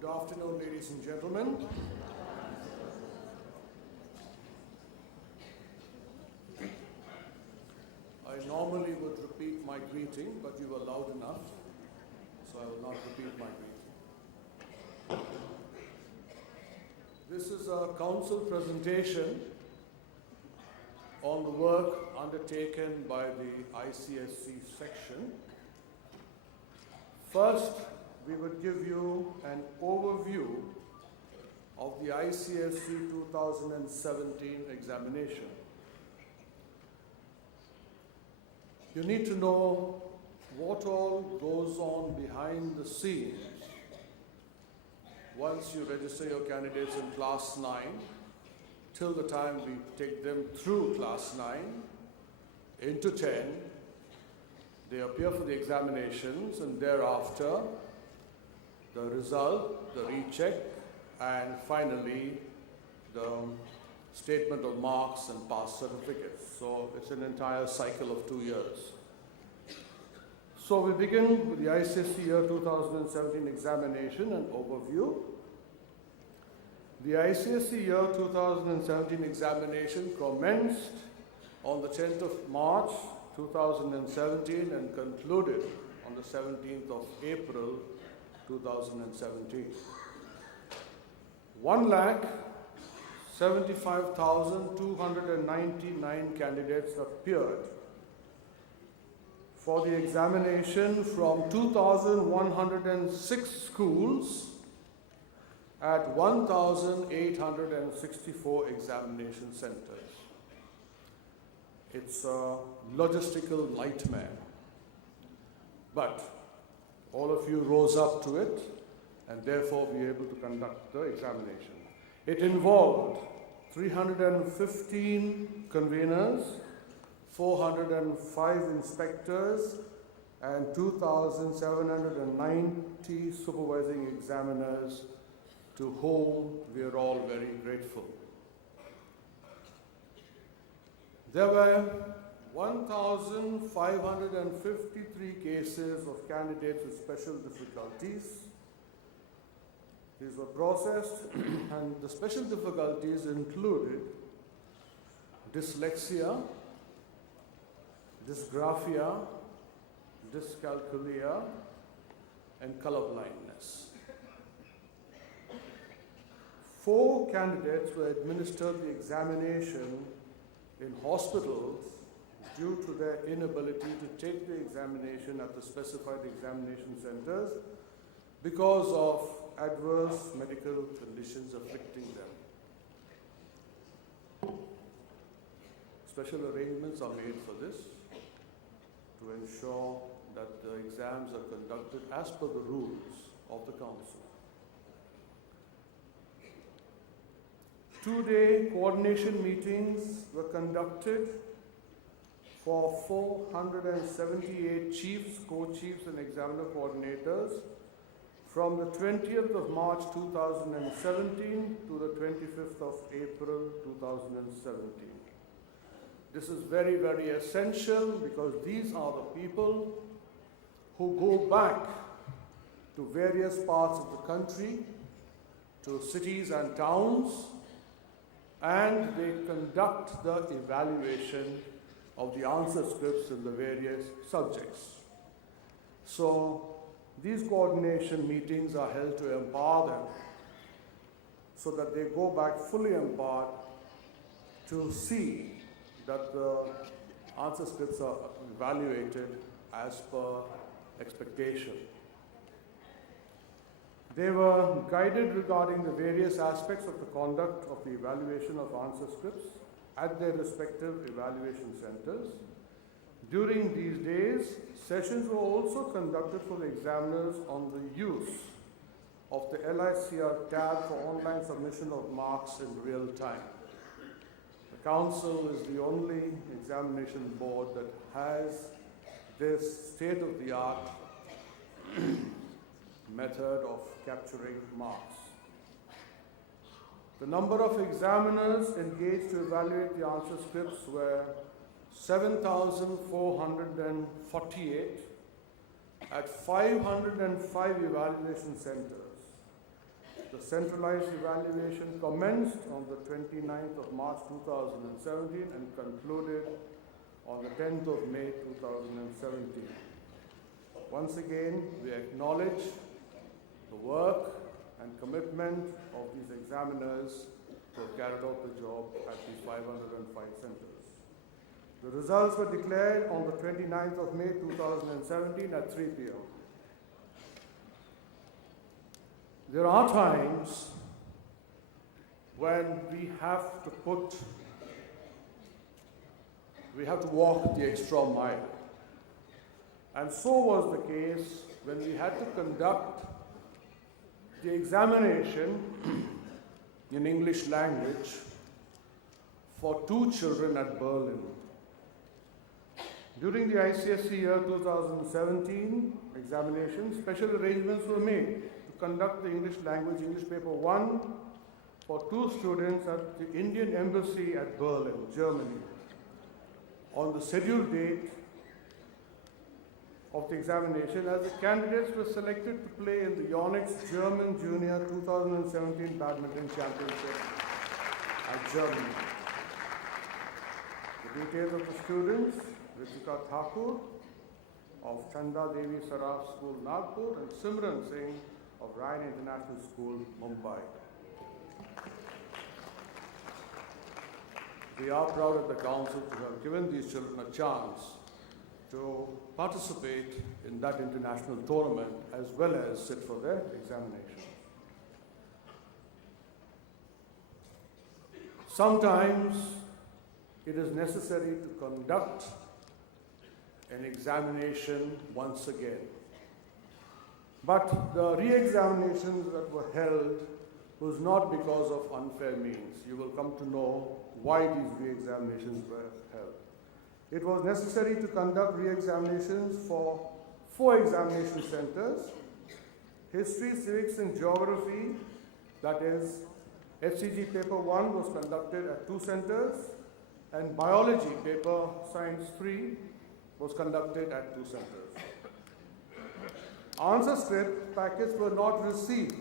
Good afternoon, ladies and gentlemen. I normally would repeat my greeting, but you were loud enough, so I will not repeat my greeting. This is a council presentation on the work undertaken by the ICSE section. First, we would give you an overview of the ICSE 2017 examination. You need to know what all goes on behind the scenes once you register your candidates in Class 9, till the time we take them through Class 9 into 10. They appear for the examinations, and thereafter the result, the recheck, and finally the statement of marks and pass certificates. So it's an entire cycle of 2 years. So we begin with the ICSE year 2017 examination and overview. The ICSE year 2017 examination commenced on the 10th of March 2017 and concluded on the 17th of April 2017. 1,75,299 candidates appeared for the examination from 2,106 schools at 1,864 examination centers. It's a logistical nightmare, but all of you rose up to it and therefore be able to conduct the examination. It involved 315 conveners, 405 inspectors, and 2,790 supervising examiners, to whom we are all very grateful. There were 1,553 cases of candidates with special difficulties. These were processed, and the special difficulties included dyslexia, dysgraphia, dyscalculia, and colorblindness. 4 candidates were administered the examination in hospitals due to their inability to take the examination at the specified examination centers because of adverse medical conditions afflicting them. Special arrangements are made for this to ensure that the exams are conducted as per the rules of the council. 2-day coordination meetings were conducted for 478 chiefs, co-chiefs, and examiner coordinators from the 20th of March 2017 to the 25th of April 2017. This is very, very essential because these are the people who go back to various parts of the country, to cities and towns, and they conduct the evaluation of the answer scripts in the various subjects. So these coordination meetings are held to empower them so that they go back fully empowered to see that the answer scripts are evaluated as per expectation. They were guided regarding the various aspects of the conduct of the evaluation of answer scripts at their respective evaluation centers. During these days, sessions were also conducted for the examiners on the use of the LICR tab for online submission of marks in real time. The Council is the only examination board that has this state-of-the-art method of capturing marks. The number of examiners engaged to evaluate the answer scripts were 7,448 at 505 evaluation centers. The centralized evaluation commenced on the 29th of March 2017 and concluded on the 10th of May 2017. Once again, we acknowledge the work and commitment of these examiners who have carried out the job at these 505 centers. The results were declared on the 29th of May 2017 at 3 p.m. There are times when we have to walk the extra mile. And so was the case when we had to conduct the examination in English language for 2 children at Berlin. During the ICSE year 2017 examination, special arrangements were made to conduct the English language English paper 1 for 2 students at the Indian Embassy at Berlin, Germany. On the scheduled date of the examination, as the candidates were selected to play in the Yonex German Junior 2017 Badminton Championship at Germany. The details of the students: Ritika Thakur of Chanda Devi Saraf School, Nagpur, and Simran Singh of Ryan International School, Mumbai. We are proud of the Council to have given these children a chance to participate in that international tournament as well as sit for their examination. Sometimes it is necessary to conduct an examination once again. But the re-examinations that were held was not because of unfair means. You will come to know why these re-examinations were held. It was necessary to conduct re-examinations for 4 examination centers: History, Civics and Geography, that is FCG paper 1 was conducted at 2 centers, and Biology paper Science 3 was conducted at 2 centers. Answer script packets were not received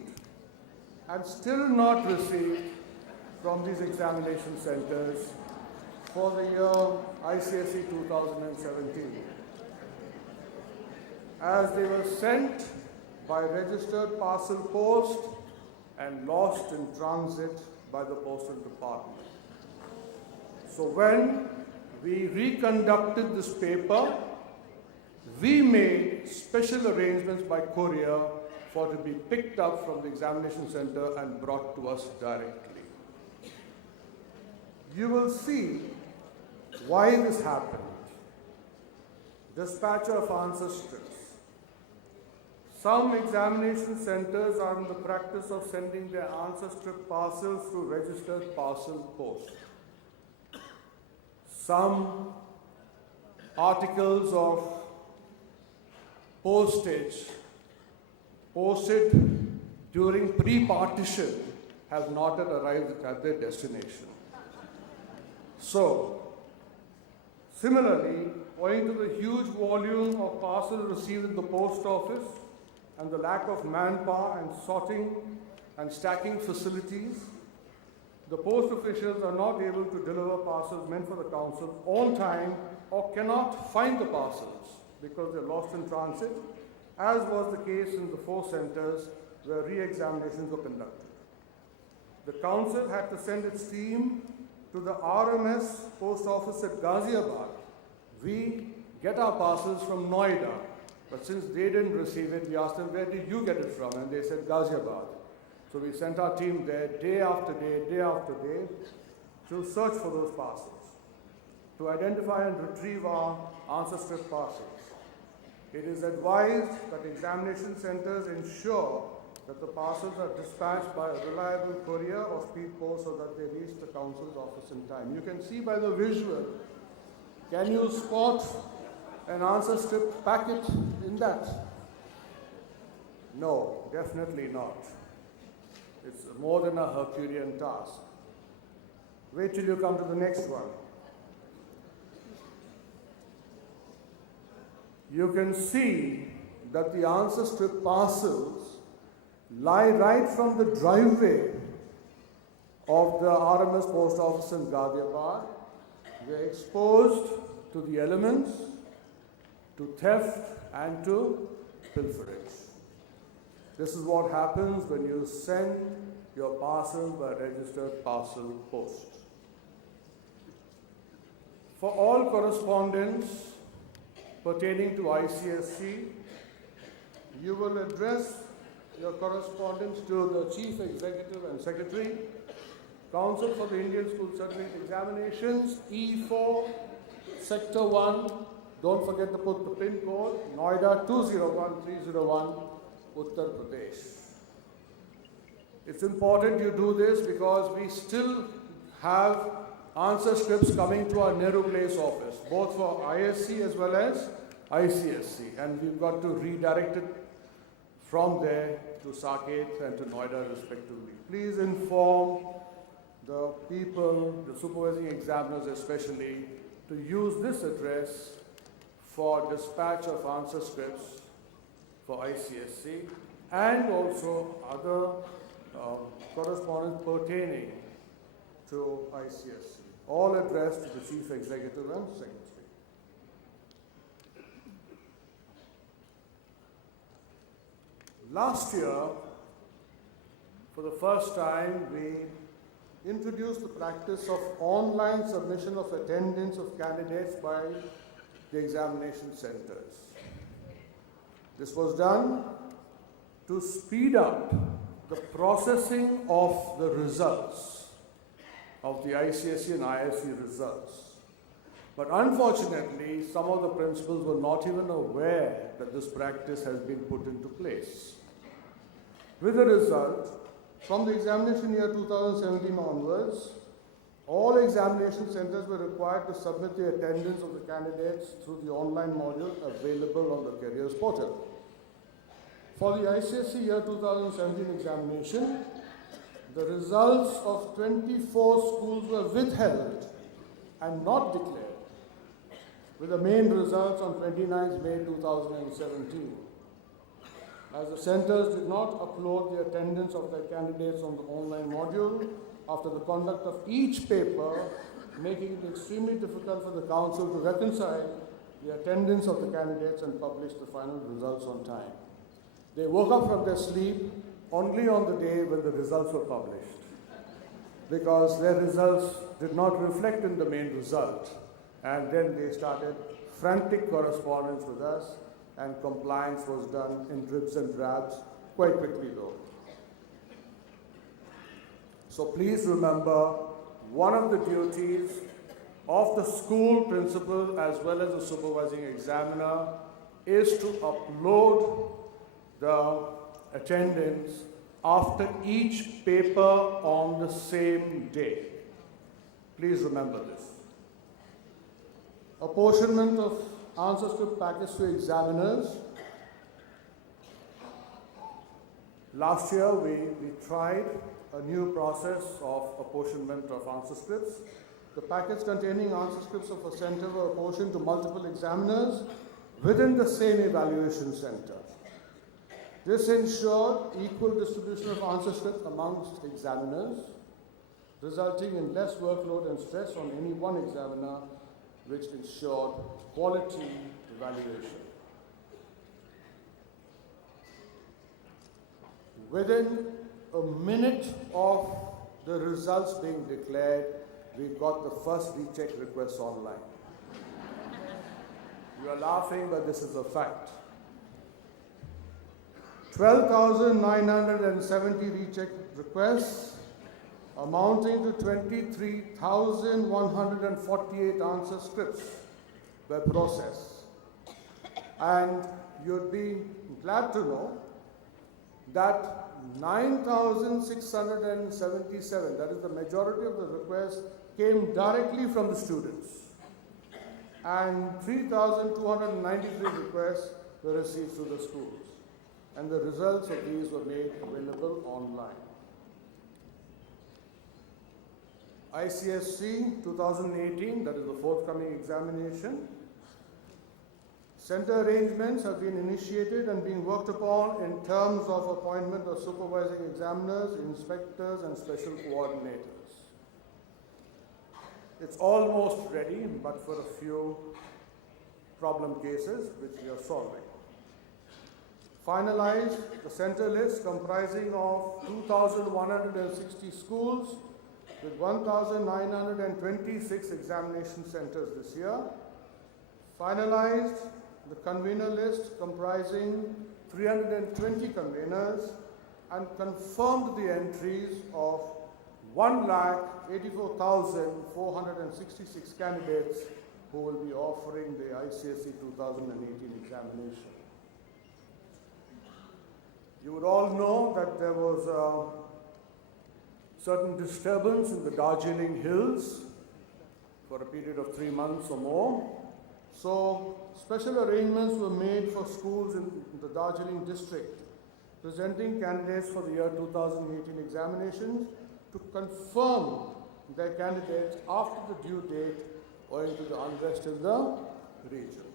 and still not received from these examination centers for the year ICSE 2017, as they were sent by registered parcel post and lost in transit by the postal department. So when we reconducted this paper, we made special arrangements by courier for it to be picked up from the examination center and brought to us directly. You will see why this happened. Dispatcher of answer strips. Some examination centers are in the practice of sending their answer strip parcels through registered parcel post. Some articles of postage posted during pre-partition have not yet arrived at their destination. So, similarly, owing to the huge volume of parcels received in the post office and the lack of manpower and sorting and stacking facilities, the post officials are not able to deliver parcels meant for the council on time or cannot find the parcels because they're lost in transit, as was the case in the 4 centers where re-examinations were conducted. The council had to send its team to the RMS post office at Ghaziabad. We get our parcels from Noida, but since they didn't receive it, we asked them, where did you get it from? And they said Ghaziabad. So we sent our team there day after day to search for those parcels, to identify and retrieve our answer script parcels. It is advised that examination centers ensure that the parcels are dispatched by a reliable courier or speed post so that they reach the council's office in time. You can see by the visual, can you spot an answer script packet in that? No, definitely not. It's more than a Herculean task. Wait till you come to the next one. You can see that the answer script parcels lie right from the driveway of the RMS post office in Ghaziabad. We are exposed to the elements, to theft and to pilferage. This is what happens when you send your parcel by registered parcel post. For all correspondence pertaining to ICSE, you will address your correspondence to the Chief Executive and Secretary, Council for the Indian School Certificate Examinations, E4, Sector 1, don't forget to put the PIN code, Noida 201301, Uttar Pradesh. It's important you do this because we still have answer scripts coming to our Nehru Place office, both for ISC as well as ICSE, and we've got to redirect it from there to Saket and to Noida respectively. Please inform the people, the supervising examiners especially, to use this address for dispatch of answer scripts for ICSE and also other correspondence pertaining to ICSE, all addressed to the Chief Executive and Secretary. Last year, for the first time, we introduced the practice of online submission of attendance of candidates by the examination centers. This was done to speed up the processing of the results of the ICSE and ISC results. But unfortunately, some of the principals were not even aware that this practice has been put into place. With the result, from the examination year 2017 onwards, all examination centers were required to submit the attendance of the candidates through the online module available on the careers portal. For the ICSE year 2017 examination, the results of 24 schools were withheld and not declared, with the main results on 29th May 2017. As the centers did not upload the attendance of their candidates on the online module after the conduct of each paper, making it extremely difficult for the council to reconcile the attendance of the candidates and publish the final results on time. They woke up from their sleep only on the day when the results were published, because their results did not reflect in the main result. And then they started frantic correspondence with us, and compliance was done in dribs and drabs quite quickly though. So please remember, one of the duties of the school principal as well as the supervising examiner is to upload the attendance after each paper on the same day. Please remember this. Apportionment of answer script packets to examiners. Last year we tried a new process of apportionment of answer scripts. The packets containing answer scripts of a center were apportioned to multiple examiners within the same evaluation center. This ensured equal distribution of answer scripts amongst examiners, resulting in less workload and stress on any one examiner, which ensured quality evaluation. Within a minute of the results being declared, we got the first recheck request online. You are laughing, but this is a fact. 12,970 recheck requests, amounting to 23,148 answer scripts were processed. And you'd be glad to know that 9,677, that is the majority of the requests, came directly from the students. And 3,293 requests were received through the schools. And the results of these were made available online. ICSE 2018, that is the forthcoming examination, Center arrangements have been initiated and being worked upon in terms of appointment of supervising examiners, inspectors, and special coordinators. It's almost ready, but for a few problem cases which we are solving. Finalized the center list comprising of 2,160 schools with 1,926 examination centers this year. Finalized the convener list comprising 320 conveners and confirmed the entries of 1,84,466 candidates who will be offering the ICSE 2018 examination. You would all know that there was a certain disturbance in the Darjeeling Hills for a period of 3 months or more. So special arrangements were made for schools in the Darjeeling district presenting candidates for the year 2018 examinations to confirm their candidates after the due date owing to the unrest in the region.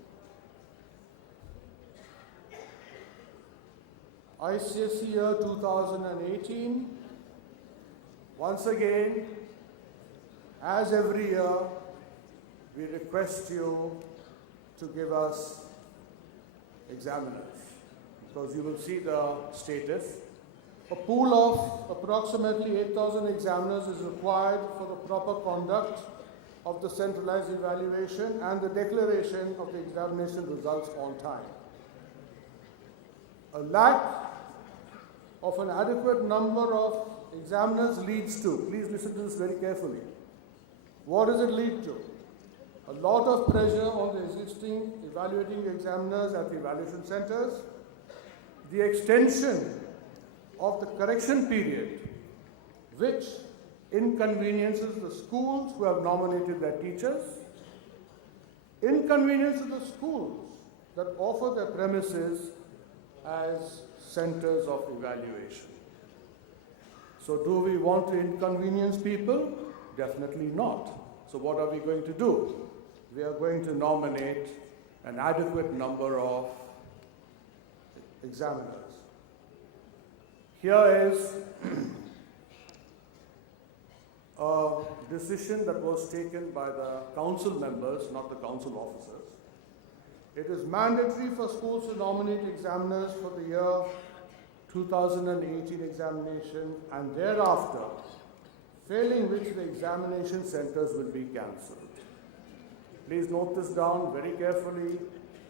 ICSE year 2018, once again, as every year, we request you to give us examiners, because you will see the status. A pool of approximately 8,000 examiners is required for the proper conduct of the centralized evaluation and the declaration of the examination results on time. A lack of an adequate number of examiners leads to, please listen to this very carefully. What does it lead to? A lot of pressure on the existing evaluating examiners at the evaluation centers, the extension of the correction period, which inconveniences the schools who have nominated their teachers, inconveniences the schools that offer their premises as centers of evaluation. So do we want to inconvenience people? Definitely not. So what are we going to do? We are going to nominate an adequate number of examiners. Here is a decision that was taken by the council members, not the council officers. It is mandatory for schools to nominate examiners for the year 2018 examination and thereafter, failing which the examination centers will be cancelled. Please note this down very carefully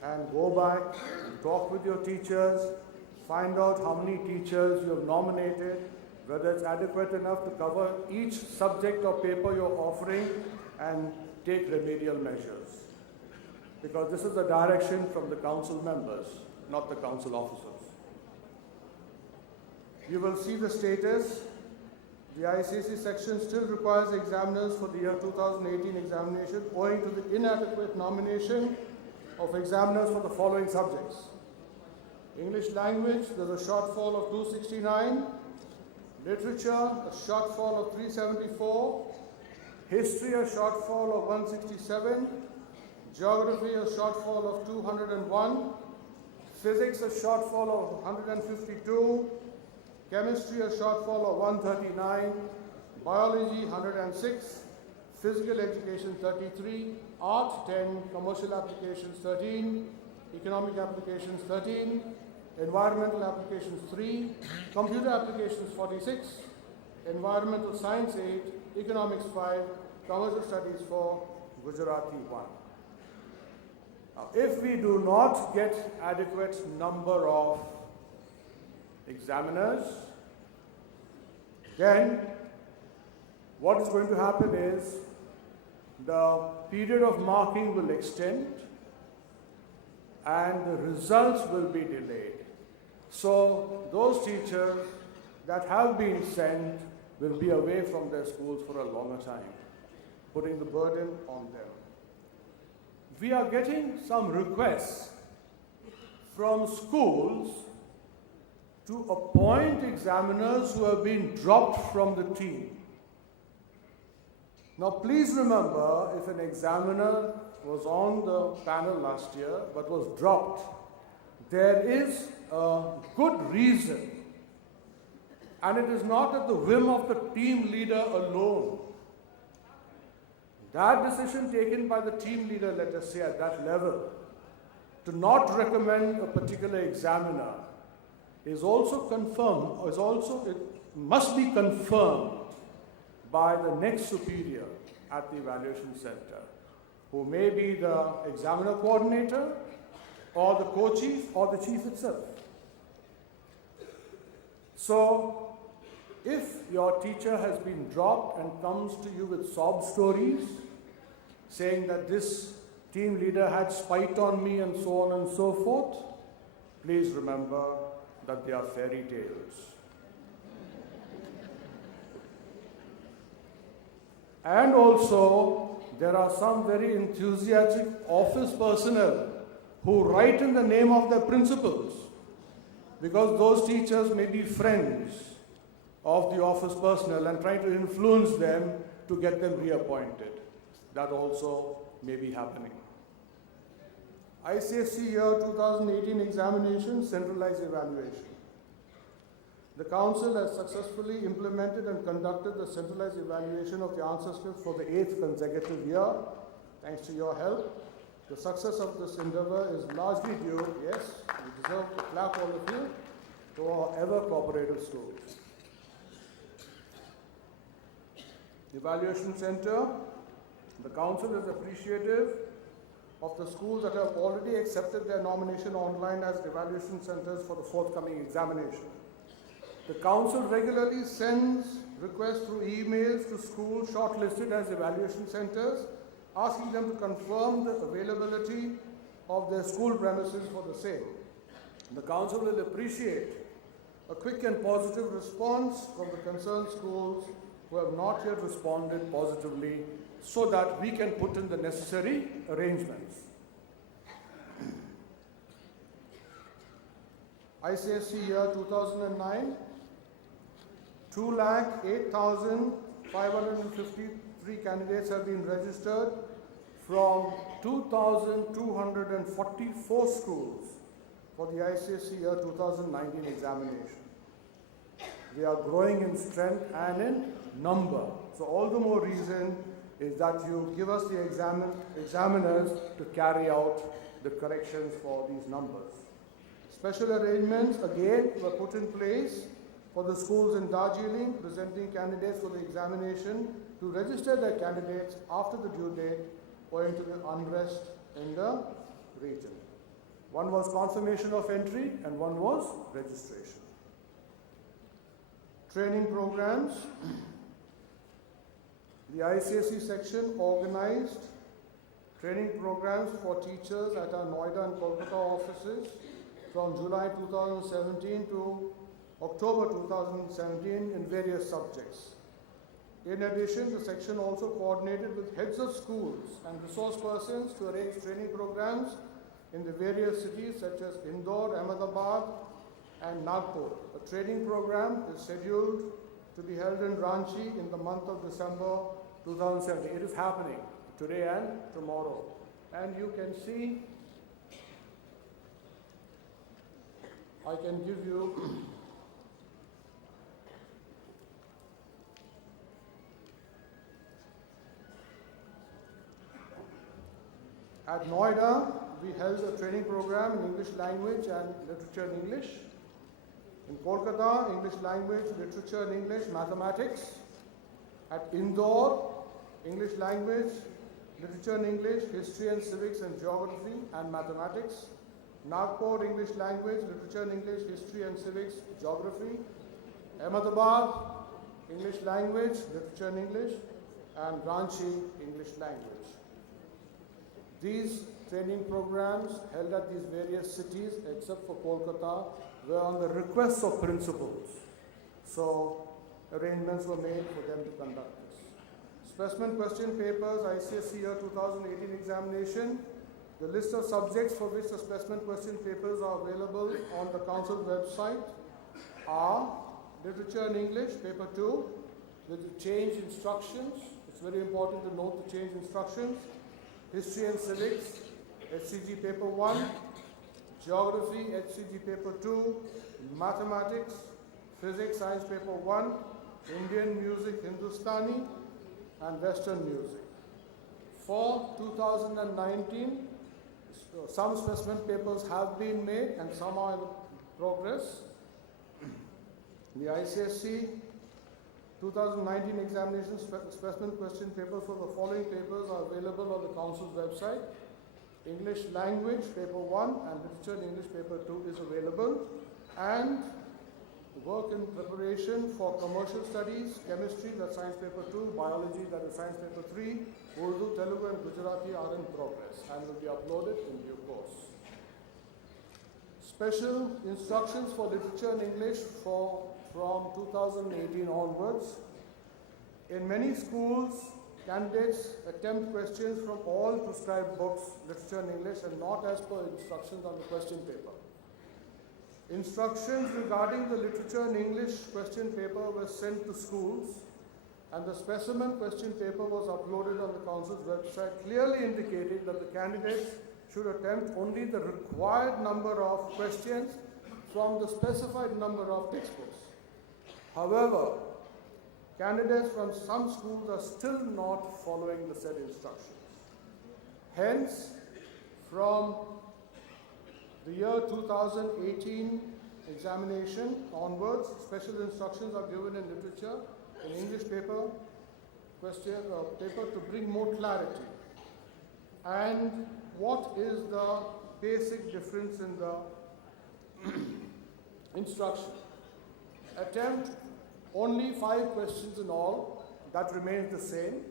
and go back and talk with your teachers, find out how many teachers you have nominated, whether it's adequate enough to cover each subject or paper you're offering, and take remedial measures. Because this is the direction from the council members, not the council officers. You will see the status. The ICSE section still requires examiners for the year 2018 examination owing to the inadequate nomination of examiners for the following subjects. English language, there's a shortfall of 269. Literature, a shortfall of 374. History, a shortfall of 167. Geography, a shortfall of 201. Physics, a shortfall of 152. Chemistry, a shortfall of 139. Biology, 106. Physical education, 33. Art, 10. Commercial applications, 13. Economic applications, 13. Environmental applications, 3. Computer applications, 46. Environmental science, 8. Economics, 5. Commercial studies, 4. Gujarati, 1. Now, if we do not get adequate number of examiners, then what is going to happen is the period of marking will extend and the results will be delayed. So those teachers that have been sent will be away from their schools for a longer time, putting the burden on them. We are getting some requests from schools to appoint examiners who have been dropped from the team. Now please remember, if an examiner was on the panel last year but was dropped. There is a good reason, and it is not at the whim of the team leader alone. That decision taken by the team leader, let us say at that level, to not recommend a particular examiner is also confirmed, it must be confirmed by the next superior at the evaluation center, who may be the examiner coordinator or the co-chief or the chief itself. So, if your teacher has been dropped and comes to you with sob stories, saying that this team leader had spite on me and so on and so forth, please remember that they are fairy tales. And also, there are some very enthusiastic office personnel who write in the name of their principals, because those teachers may be friends of the office personnel and trying to influence them to get them reappointed. That also may be happening. ICSE year 2018 examination, centralized evaluation. The Council has successfully implemented and conducted the centralized evaluation of the answer scripts for the 8th consecutive year, thanks to your help. The success of this endeavor is largely due, yes, we deserve to clap all of you, to our ever cooperative schools. Evaluation Center. The Council is appreciative of the schools that have already accepted their nomination online as evaluation centers for the forthcoming examination. The Council regularly sends requests through emails to schools shortlisted as evaluation centers, asking them to confirm the availability of their school premises for the same. The Council will appreciate a quick and positive response from the concerned schools who have not yet responded positively, so that we can put in the necessary arrangements. ICSE year 2009, 2,08,553 candidates have been registered from 2,244 schools for the ICSE year 2019 examination. They are growing in strength and in number. So all the more reason is that you give us the examiners to carry out the corrections for these numbers. Special arrangements again were put in place for the schools in Darjeeling presenting candidates for the examination to register their candidates after the due date owing to the unrest in the region. One was confirmation of entry and one was registration. Training programs. The ICSE section organized training programs for teachers at our Noida and Kolkata offices from July 2017 to October 2017 in various subjects. In addition, the section also coordinated with heads of schools and resource persons to arrange training programs in the various cities such as Indore, Ahmedabad, and Nagpur. A training program is scheduled to be held in Ranchi in the month of December 2017. It is happening today and tomorrow. And you can see, I can give you at Noida, we held a training program in English language and literature in English. In Kolkata, English language, literature in English, mathematics. At Indore, English language, literature in English, history and civics and geography and mathematics. Nagpur, English language, literature in English, history and civics, geography. Ahmedabad, English language, literature in English, and Ranchi, English language. These training programs held at these various cities, except for Kolkata, were on the request of principals. So arrangements were made for them to conduct this. Specimen question papers, ICSE year 2018 examination. The list of subjects for which the specimen question papers are available on the Council website are literature in English, paper 2, with the change instructions. It's very important to note the change instructions. History and Civics, HCG Paper 1, Geography, HCG Paper 2, Mathematics, Physics, Science Paper 1, Indian Music, Hindustani, and Western Music. For 2019, some specimen papers have been made and some are in progress. The ICSE 2019 examination specimen question papers for the following papers are available on the Council's website. English Language Paper 1 and Literature and English Paper 2 is available. And work in preparation for Commercial Studies, Chemistry, that's Science Paper 2, Biology, that is Science Paper 3, Urdu, Telugu and Gujarati are in progress and will be uploaded in due course. Special instructions for Literature and English from 2018 onwards. In many schools, candidates attempt questions from all prescribed books, Literature and English, and not as per instructions on the question paper. Instructions regarding the Literature and English question paper were sent to schools, and the specimen question paper was uploaded on the Council's website, clearly indicating that the candidates should attempt only the required number of questions from the specified number of textbooks. However, candidates from some schools are still not following the said instructions. Hence, from the year 2018 examination onwards, special instructions are given in literature, in English paper, paper to bring more clarity. And what is the basic difference in the instruction? Attempt only 5 questions in all, that remains the same.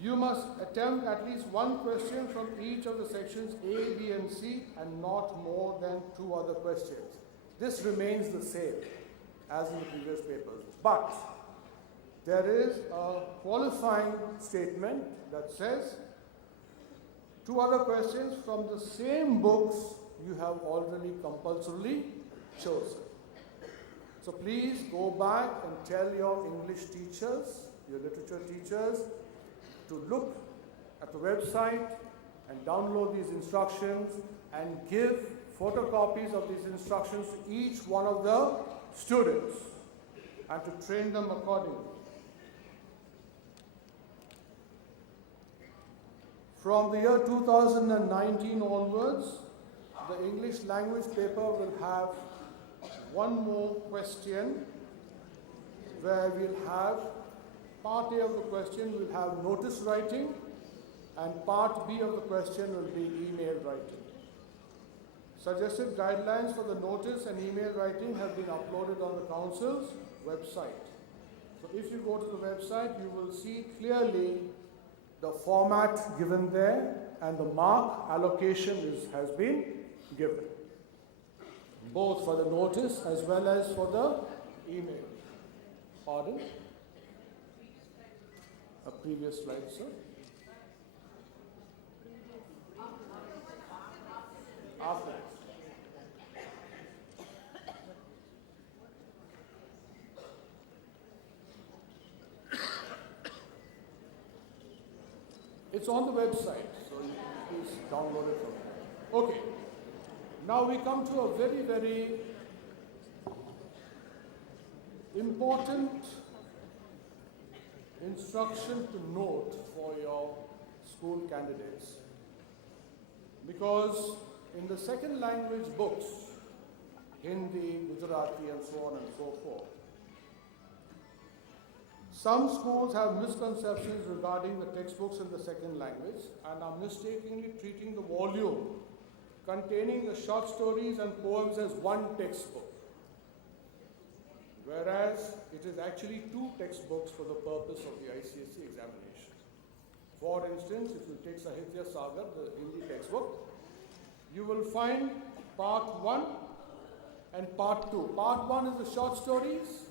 You must attempt at least 1 question from each of the sections A, B and C and not more than 2 other questions. This remains the same as in the previous papers. But there is a qualifying statement that says 2 other questions from the same books you have already compulsorily chosen. So please go back and tell your English teachers, your literature teachers, to look at the website and download these instructions and give photocopies of these instructions to each one of the students and to train them accordingly. From the year 2019 onwards, the English language paper will have 1 more question where we'll have part A of the question will have notice writing and part B of the question will be email writing. Suggested guidelines for the notice and email writing have been uploaded on the Council's website. So if you go to the website, you will see clearly the format given there and the mark allocation has been given, both for the notice as well as for the email. Pardon? A previous slide, sir. After. It's on the website, so you please download it from there. Okay. Now we come to a very, very important instruction to note for your school candidates. Because in the second language books, Hindi, Gujarati and so on and so forth, some schools have misconceptions regarding the textbooks in the second language and are mistakenly treating the volume containing the short stories and poems as 1 textbook, whereas it is actually 2 textbooks for the purpose of the ICSE examination. For instance, if you take Sahitya Sagar, the Hindi textbook, you will find part 1 and part 2. Part 1 is the short stories,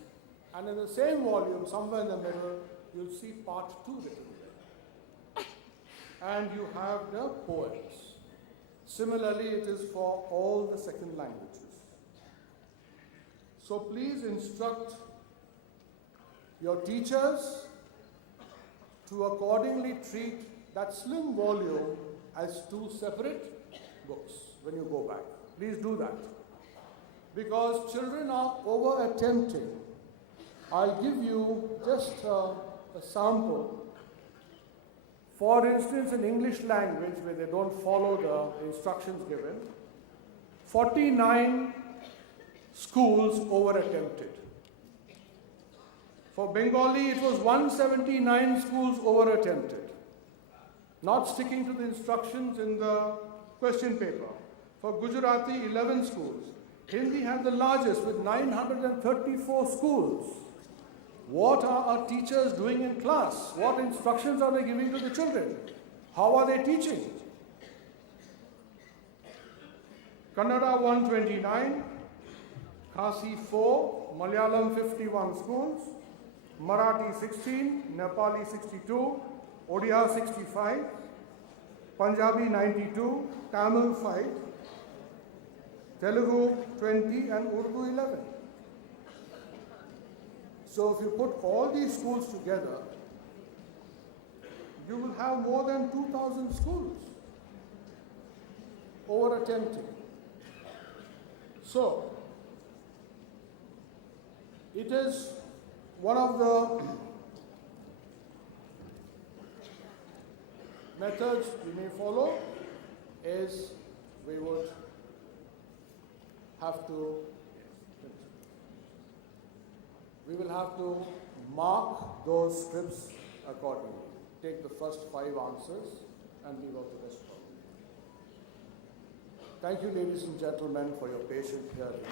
and in the same volume, somewhere in the middle, you'll see part 2 written there. And you have the poems. Similarly, it is for all the second languages. So please instruct your teachers to accordingly treat that slim volume as 2 separate books when you go back. Please do that. Because children are over attempting. I'll give you just a sample. For instance, in English language, where they don't follow the instructions given, 49 schools over attempted. For Bengali, it was 179 schools over attempted, not sticking to the instructions in the question paper. For Gujarati, 11 schools. Hindi had the largest with 934 schools. What are our teachers doing in class? What instructions are they giving to the children? How are they teaching? Kannada 129, Khasi 4, Malayalam 51 schools, Marathi 16, Nepali 62, Odia 65, Punjabi 92, Tamil 5, Telugu 20 and Urdu 11. So if you put all these schools together, you will have more than 2,000 schools over attempting. So it is one of the methods we may follow is we would have to mark those scripts accordingly. Take the first 5 answers and leave out the rest. Thank you, ladies and gentlemen, for your patient hearing.